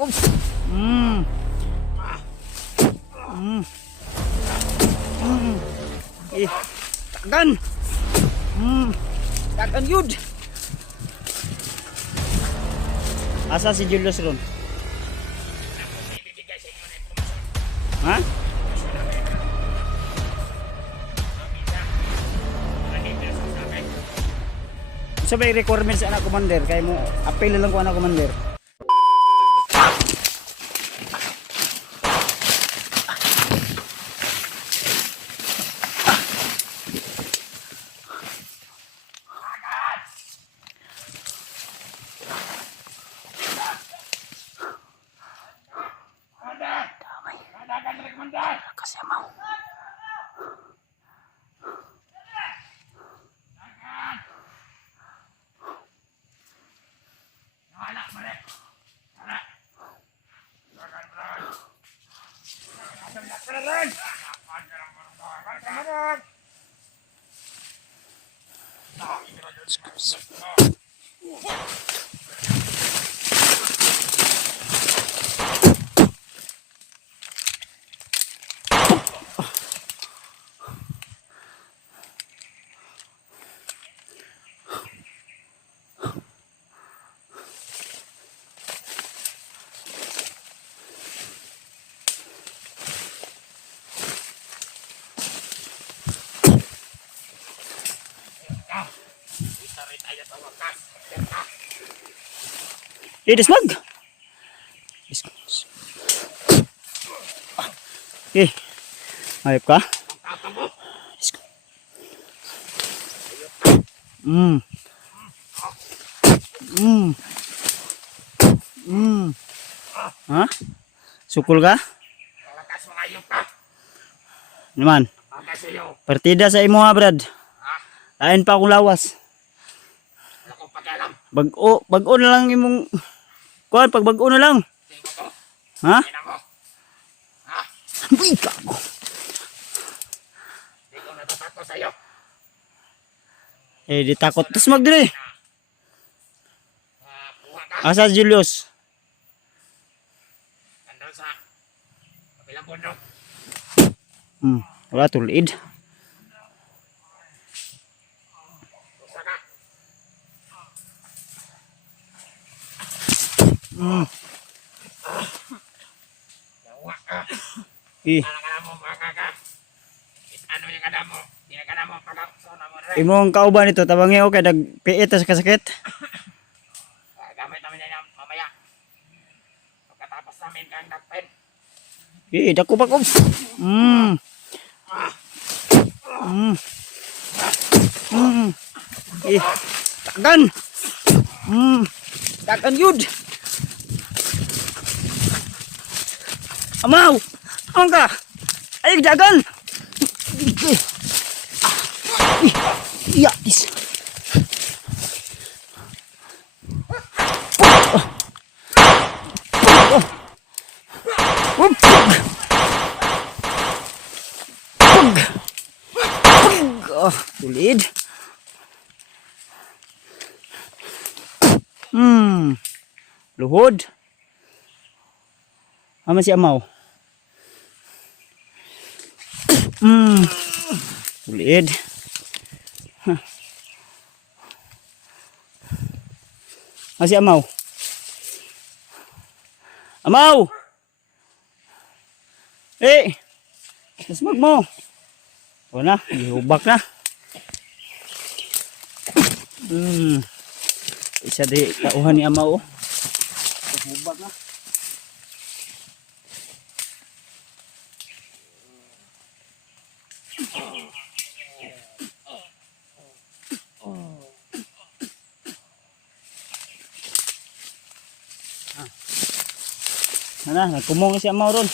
Oops. Mm. Mm. Mm. Eh, tagan. Tagan yun. Asa si Julius ron? Ha? Sa may requirements anak commander kay mo apel lang ko anak commander. Kasi mau. Dismag. Eh, ayop ka? Hmm. Hmm. Hmm. Ha? Sukul ka? Naman. Partida sa imo ha, Brad. Lain pa akong lawas. Bag-o na lang imong kuan, pag bag-o na lang. Ha? Uy, gago. Eh, di takot. Tapos magdiri. Asa Julius? Wala tulid. Imong kauban ito tabangi o kay nagpiit sa kasakit. Gamit namin yan mamaya. Pagkatapos namin kang nagpen. Dako pa ko. Tagan. Tagan yun. Amaw. Amang ka. Ay, dagan. Iya, is. Tulid. Luhod. Ama si Amaw. Tulid. Masih Amaw. Amaw. Nasmag mo. Wala, ihubak na. Isa di tauhan ni Amaw. Ihubak na. Nah, nagkumong si Amaw ron.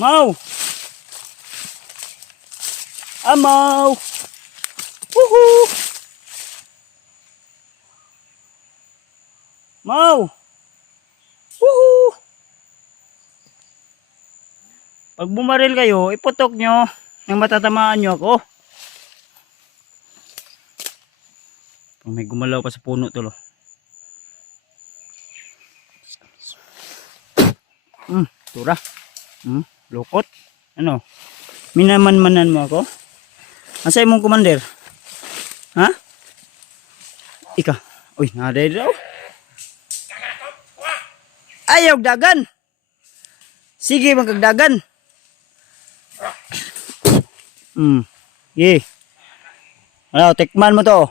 Mau. Amaw. Woohoo. Mau. Woohoo. Pag bumaril kayo, iputok nyo nang matatamaan nyo ako. May gumalaw pa sa puno to lo. Tura. Lukot. Ano? Minaman-manan mo ako? Asa imong commander? Ha? Ika. Uy, naday daw. Ayaw dagan. Sige magkagdagan. Ye. Ano, tikman mo to.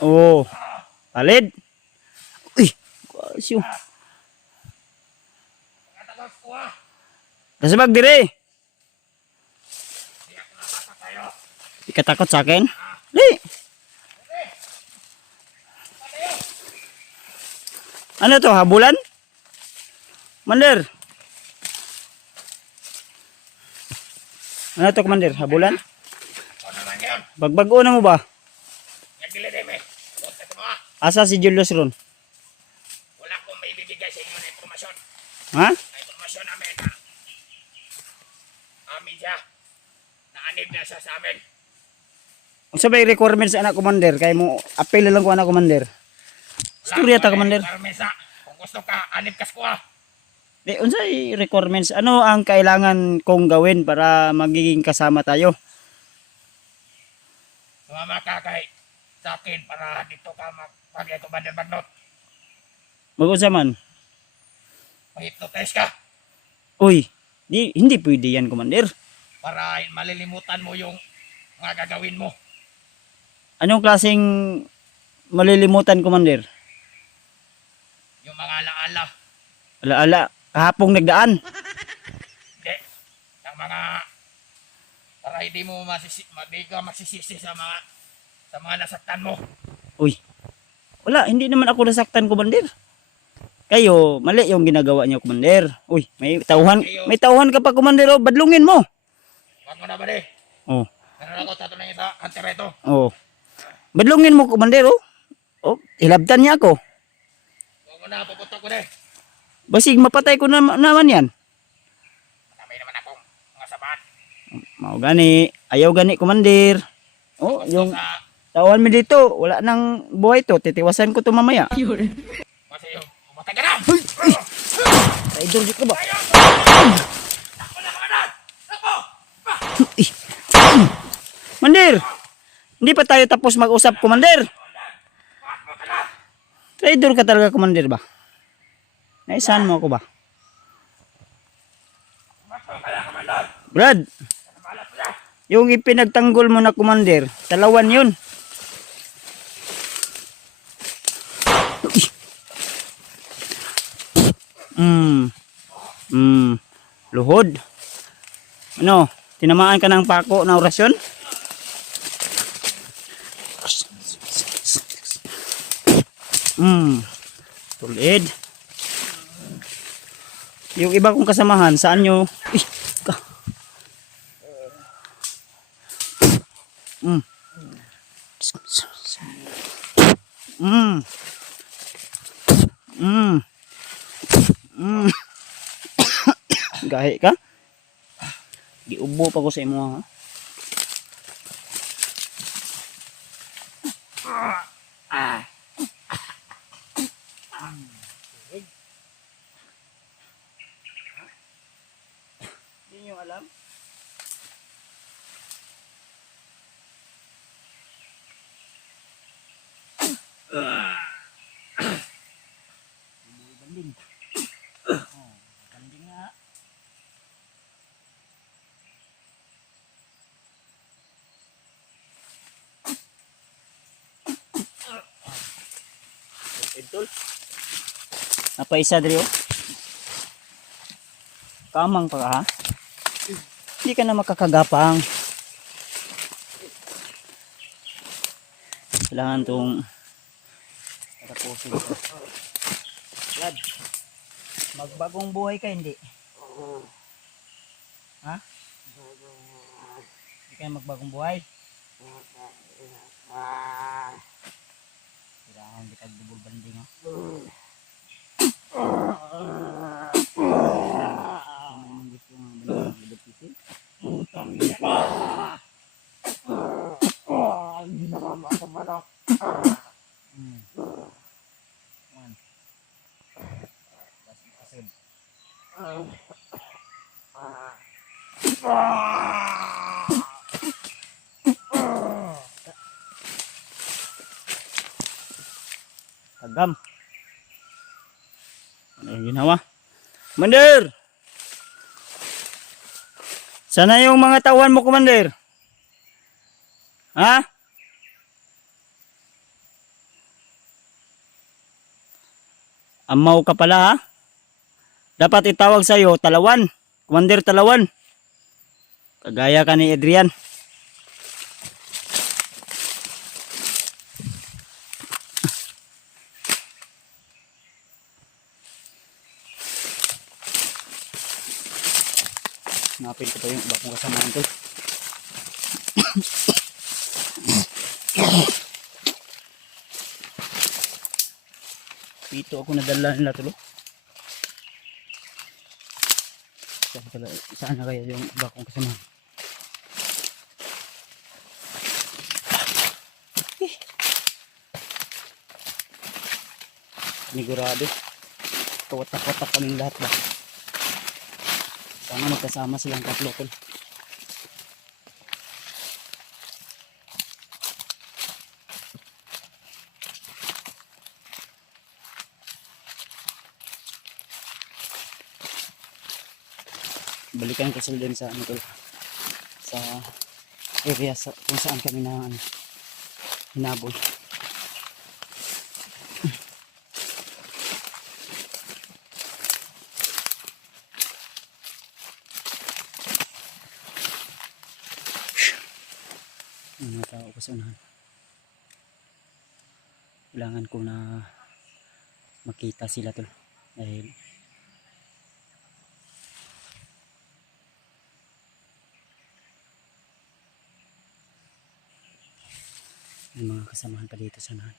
Oh. Palid. Uy, kasyo. Kasabag dire. Di ka takot sa akin? Di. Ano to, habulan? Commander. Ano to, Commander? Habulan? Ano naman yun? Bagbago na mo ba? Yan gila din eh. Punta sa mga. Asa si Julius ron? Wala akong may bibigay sa inyo na informasyon. Ha? Na informasyon namin na amin siya. Naanib na siya sa amin. Kung sabay requirements anak Commander, kaya mo apel lang ko anak Commander. Storya ta Commander. Parmesa. Kung gusto ka, anib kas ko ah. Di, unsay requirements? Ano ang kailangan kong gawin para magiging kasama tayo? Sumama ka kay sa akin para dito ka magpagay ko bandel-bandot. Mag-unsa man? Mahipnotize ka Uy, hindi pwede yan Commander. para malilimutan mo yung mga gagawin mo. Anong klaseng malilimutan Commander? Yung mga alaala. Ala-ala, kahapong nagdaan. Hindi. Yung mga para hindi mo masisisi sa mga nasaktan mo. Uy, wala, hindi naman ako nasaktan Commander. Kayo, mali yung ginagawa niyo Commander. Uy, may tauhan ka pa Commander, oh, badlungin mo. Wag mo na ba di? Oh, Meron ako tatanungin sa antireto. oh. Badlungin mo Commander, oh. Oh, ilabtan niya ako. Wag mo na, pupunta ko di. Basig mapatay ko naman yan. Marami naman akong mga sabahan. Mau gani, ayaw gani Commander. Oh, yung tauhan mo dito, wala nang buhay to, titiwasan ko to mamaya. Kasi yung pumatay ka na! Idol ka ba? Takbo na mga na! Takbo! Commander, hindi pa tayo tapos mag-usap Commander. Takbo ka na! Traidor ka talaga Commander ba? Naisahan mo ako ba? Takbo ka na, Commander! Brad, Malas na! yung ipinagtanggol mo na Commander, talawan yun. Luhod. Ano, tinamaan ka ng pako na orasyon? Tulid. Yung iba kong kasamahan, saan nyo? Gahi ka? Giubo pa ko sa imo ha. Hindi nyo alam? Banding. Oh, banding nga. Idol. Napaisa diri oh. Kamang pa ka ha. Hindi ka na makakagapang. Kailangan tong tapusin ko. Lad, magbagong buhay ka hindi? Ha? Hindi ka magbagong buhay? Kailangan hindi ka bubul banding ha. Gusto mo ba ng Mama ako manok. Hmm. One. That's asin. Tagam. Ano yung ginawa? Commander! Sana yung mga tauhan mo, Commander? Ha? Amaw ka pala, ha? Dapat itawag sa'yo, Talawan. Commander Talawan. Kagaya ka ni Adrian. Napin ko pa yung iba kong kasamaan ko. Pito ako nadala nila tulo. Saan na kaya yung iba kong kasamaan? Sigurado. Kawatak-watak kaming lahat ba? Sana magkasama silang tatlo tol. Balikan ko sila din sa ano tol. Sa area kung saan kami na hinabol. Mga tao ko sa unahan. Kailangan ko na makita sila tol. Dahil may mga kasamahan pa dito sa unahan.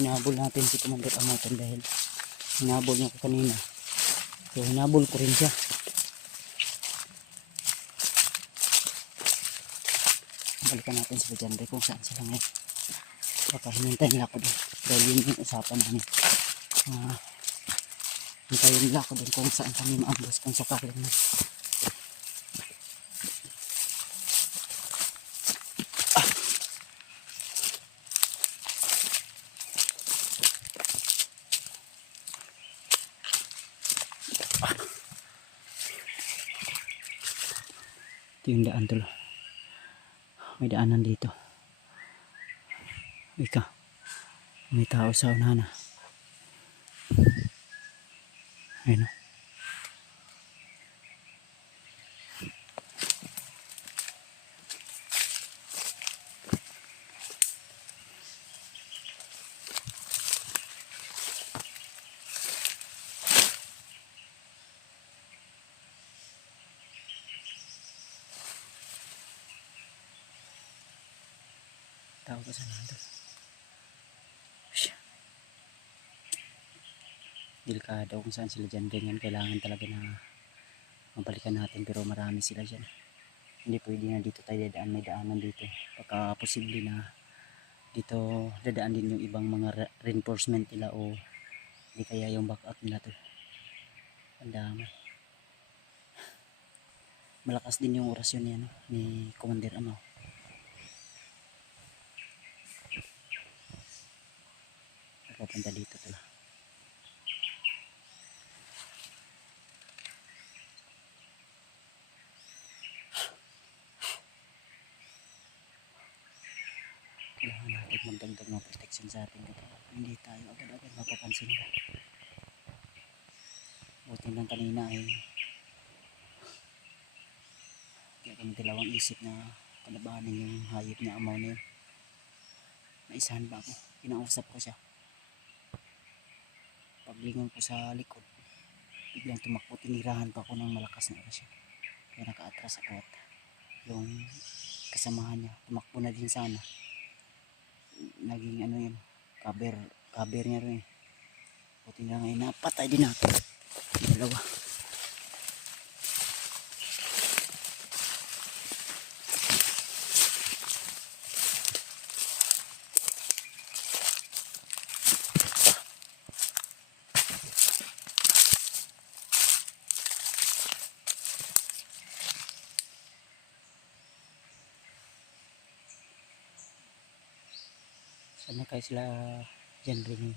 Hinabol natin si Commander Amoton dahil hinabol niya ko kanina. So hinabol ko rin siya. Balikan natin sila dyan kung saan sila ngayon. Baka hinintay nila ako doon. Dahil yun yung usapan namin. Hintayin nila ako doon kung saan kami maambos kung sakaling na. Ito yung daan tol. May daanan dito. Ika. May tao sa unahan. Ayun o. Tao ko sa unahan tol. Delikado kung saan sila dyan. Ganyan kailangan talaga na mabalikan natin, pero marami sila dyan. Hindi pwede na dito tayo dadaan, may daanan dito. Baka posible na dito dadaan din yung ibang mga reinforcement nila o di kaya yung backup nila to. Ang dami. Malakas din yung orasyon niya, no? Ni Commander Amaw. Papunta dito tala. Kailangan natin magdagdag ng protection sa ating katawan. Hindi tayo agad-agad mapapansin ka. Buti lang kanina ay kaya kami dalawang isip na kalabanin yung hayop na Amaw na yun. Naisahan ba ako? Kinausap ko siya. paglingon ko sa likod, biglang tumakbo, tinirahan pa ako ng malakas na orasyon. Kaya nakaatras ako at yung kasamahan niya tumakbo na din sana. Naging ano yun, cover niya rin. Buti na ngayon napatay din natin dalawa. Sana kayo sila dyan rin.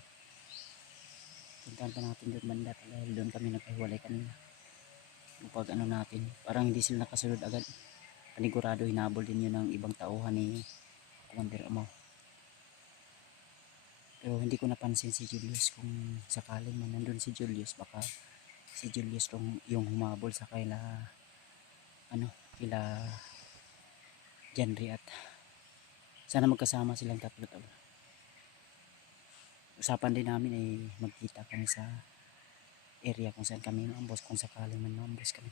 Puntahan pa natin doon banda dahil doon kami nagkahiwalay kanina. Pag ano natin, parang hindi sila nakasunod agad. Panigurado hinabol din yun ng ibang tauhan ni Commander Amaw. Pero hindi ko napansin si Julius, kung sakaling man nandun si Julius, baka si Julius yung humabol sa kaila Janry, at sana magkasama silang tatlo. Usapan din namin ay magkita kami sa area kung saan kami maambos, kung sakaling man maambos kami.